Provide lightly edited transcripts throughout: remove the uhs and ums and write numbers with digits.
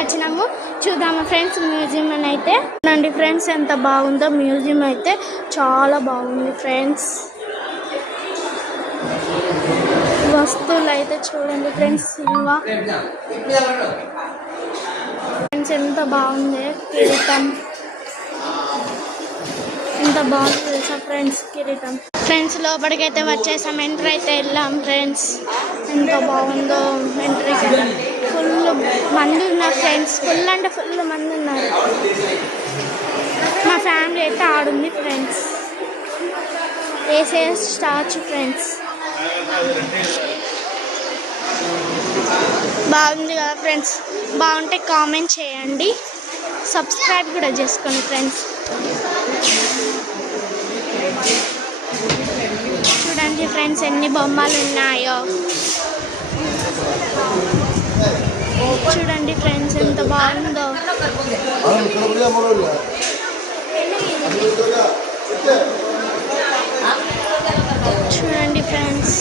వచ్చినాము. చూద్దామా friends museum అని అయితే. చూడండి ఫ్రెండ్స్ ఎంత బాగుందో మ్యూజియం అయితే, చాలా బాగుంది ఫ్రెండ్స్. వస్తువులు అయితే చూడండి ఫ్రెండ్స్, సిల్వా ఫ్రెండ్స్ ఎంత బాగుంది. కిరీటం ఎంత బాగుంది తెలుసా ఫ్రెండ్స్ కిరీటం. ఫ్రెండ్స్ లోపలికి అయితే వచ్చేసాం, ఎంట్రీ అయితే వెళ్ళాం ఫ్రెండ్స్. ఎంత బాగుందో ఎంట్రీకి. ఫుల్ మంది ఉన్నారు ఫ్రెండ్స్, ఫుల్ అంటే ఫుల్ మంది ఉన్నారు. మా ఫ్యామిలీ అయితే ఆడుంది ఫ్రెండ్స్. వేసే స్టాచ్యూ ఫ్రెండ్స్, బాగుంది కదా ఫ్రెండ్స్. బాగుంటే కామెంట్ చేయండి, సబ్స్క్రైబ్ కూడా చేసుకోండి ఫ్రెండ్స్. చూడండి ఫ్రెండ్స్ ఎన్ని బొమ్మలు ఉన్నాయో. చూడండి ఫ్రెండ్స్ ఎంత బాగుందో. చూడండి ఫ్రెండ్స్.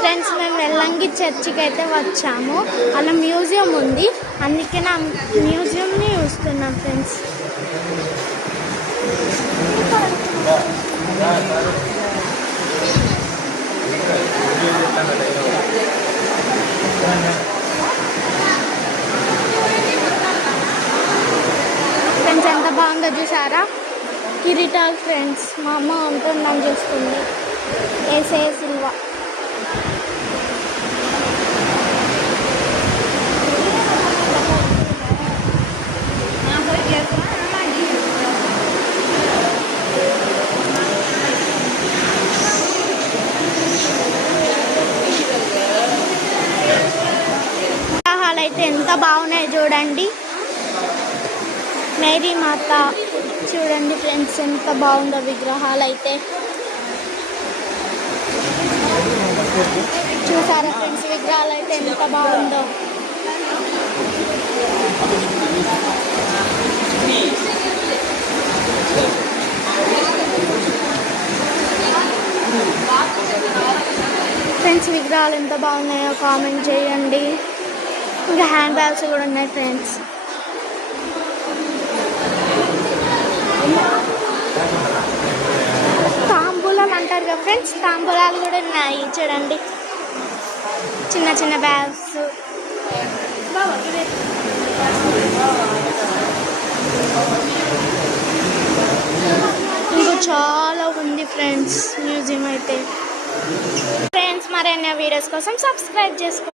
ఫ్రెండ్స్ మేము వెల్లంగి చర్చికి అయితే వచ్చాము. అలా మ్యూజియం ఉంది, అందుకే నా మ్యూజియంని చూస్తున్నాం ఫ్రెండ్స్. ఫ్రెండ్స్ ఎంత బాగుందో చూసారా కిరీటాలు ఫ్రెండ్స్. మా అమ్మ ఉంటుందని చూస్తుంది. ఏసే సిల్వా. అయితే ఎంత బాగున్నాయి చూడండి. మేరీ మాత చూడండి ఫ్రెండ్స్ ఎంత బాగుందో విగ్రహాలు అయితే. చూసారా ఫ్రెండ్స్ విగ్రహాలు అయితే ఎంత బాగుందో. ఫ్రెండ్స్ విగ్రహాలు ఎంత బాగున్నాయో కామెంట్ చేయండి. ఇంకా హ్యాండ్ బ్యాగ్స్ కూడా ఉన్నాయి ఫ్రెండ్స్. తాంబూలం అంటారు కదా ఫ్రెండ్స్, తాంబూలాలు కూడా ఉన్నాయి చూడండి. చిన్న చిన్న బ్యాగ్స్. ఇంకా చాలా ఉంది ఫ్రెండ్స్ మ్యూజియం అయితే. ఫ్రెండ్స్ మరిన్ని వీడియోస్ కోసం సబ్స్క్రైబ్ చేసుకోండి.